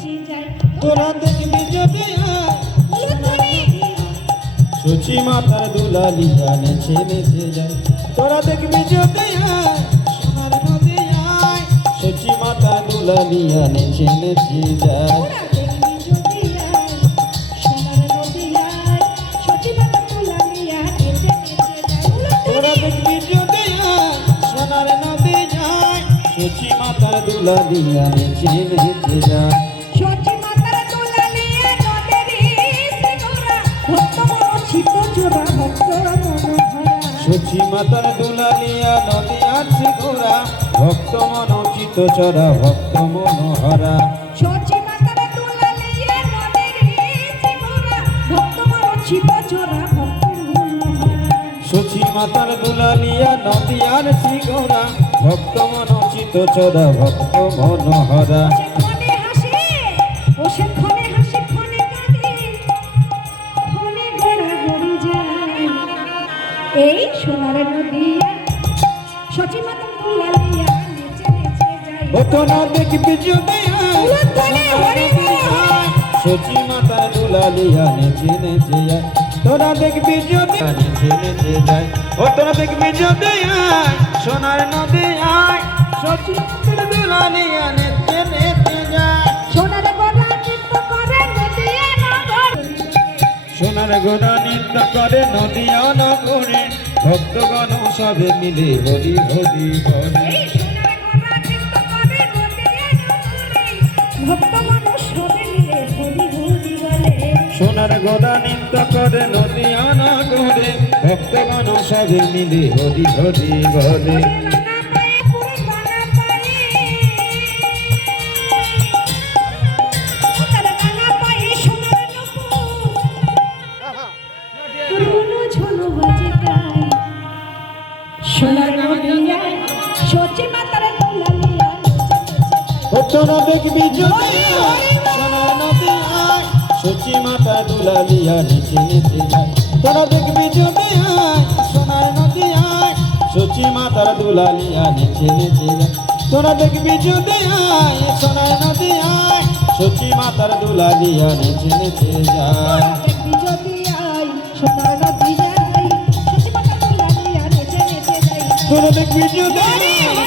নেচে যায়। তোরা দেখবি যদি সচি মাতার দুলালিয়া নেচে নেচে যায়। তোরা দেখবি যদি সোনার নদী আয়, সচি মাতার দুলালিয়া নেচে নেচে যায়। ওরা দেখবি যদি সোনার নদী আয়, সচি মাতার দুলালিয়া নেচে নেচে যায়। তোরা দেখবি যদি সোনার নদী যায়, সচি মাতার দুলালিয়া নেচে নেচে যায়। সচি মাতার দুলালিয়া নদের সিংহরা, ভক্ত মনোচিত চোরা ভক্ত মনোহরা। সচি মাতার দুলালিয়া নদী আছে ঘোরা, ভক্ত মনোচিত চরা ভক্ত মনোহরা। সচি মাতার দুলালিয়া নদের সিংহরা, ভক্ত মনোচিত চোরা ভক্ত মনোহরা। সচি মাতার দুলালিয়া নদী আর সিগোরা, ভক্ত মনোচিত চরা ভক্ত মনোহরা। ক্ষণে হাসে ও সে ক্ষণে হাসে ক্ষণে কাঁদে, ক্ষণে গড়াগড়ি যায়। এই সোনার নদিয়া সচি মাতার দুলালিয়া নেচে নেচে যায়। ও তোরা দেখবি যদি উলুধ্বনি হরি বল হয়। সচি মাতার দুলালিয়া নেচে নেচে যায়। তোরা দেখবি যদি নেচে নেচে যায়। ও তোরা দেখবি যদি সোনার নদী আয়, সচি মাতার দুলালিয়া নেচে নেচে যায়। সোনার গলা নৃত্য করে নদিয়া নগর। সোনার গোড়া নৃত্য করে নদিয়া নগরে, ভক্তগণ সবে মিলে হরি হরি হরি। এই সোনার গলা নৃত্য করে নদিয়া নগরে, ভক্ত মানুষ সবে মিলে হরি হরি বলে। সোনার গোড়া নৃত্য করে নদিয়া নগরে, ভক্তগণ সবে মিলে হরি হরি বলে। তোরা দেখবি যদি সোনার নদী আয়, সচি মাতা দুলালিয়া নেচে নেচে যায়। তোরা দেখবি যদি সোনার নদী আয়, সচি মাতার দুলালিয়া নেচে নেচে যায়। তোরা দেখবি যদি সোনার নদী আয়, সচি মাতার দুলালিয়া নেচে নেচে যায়। তোরা দেখবি যদি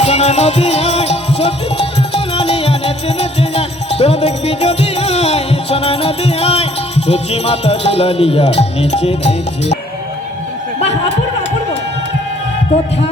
সোনার নদী আয়, সচি মাতার দুলালিয়া নেচে নেচে যায়। তোরা দেখবি যদি সোনার নদী আয়, সচি মাতা দুলালিয়া নেচে নেচে। কোথা